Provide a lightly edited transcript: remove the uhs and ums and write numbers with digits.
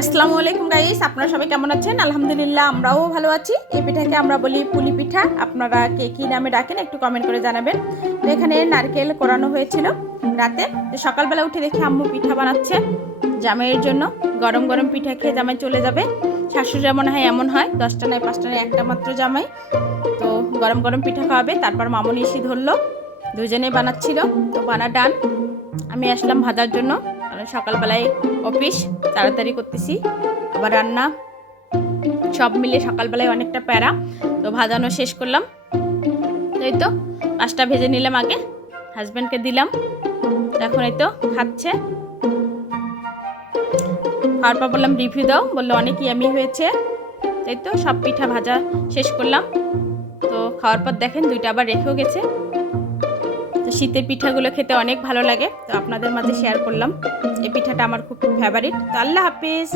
আসসালামু আলাইকুম গাইস, আপনারা সবাই কেমন আছেন? আলহামদুলিল্লাহ, আমরাও ভালো আছি। এই পিঠাকে আমরা বলি পুলি পিঠা। আপনারা কে কী নামে ডাকেন একটু কমেন্ট করে জানাবেন। তো এখানে নারকেল কোরানো হয়েছিল রাতে। তো সকালবেলা উঠে দেখি আম্মু পিঠা বানাচ্ছে জামাইয়ের জন্য। গরম গরম পিঠা খেয়ে জামাই চলে যাবে। শাশুড়িরা মনে হয় এমন হয়, 10টা নয় 5টা নয় একটা মাত্র জামাই। তো গরম গরম পিঠা খাওয়াবে। তারপর মামনি এসে ধরলো, দুজনেই বানাচ্ছিল। তো বানা ডান, আমি আসলাম ভাজার জন্য। সকালবেলায় অফিস তাড়াতাড়ি করতেছি, আবার রান্না, সব মিলে সকালবেলায় অনেকটা প্যারা। তো ভাজানো শেষ করলাম। এই তো 5টা ভেজে নিলাম, আগে হাজব্যান্ডকে দিলাম। এখন এই তো খাচ্ছে। খাওয়ার পর বললাম রিভিউ দাও, বললো অনেক ইয়ামি হয়েছে। এই তো সব পিঠা ভাজা শেষ করলাম। তো খাওয়ার পর দেখেন 2টা আবার রেখেও গেছে। তো শীতের পিঠাগুলো খেতে অনেক ভালো লাগে, তো আপনাদের মাঝে শেয়ার করলাম। এই পিঠাটা আমার খুব ফেভারিট। তো আল্লাহ হাফিজ।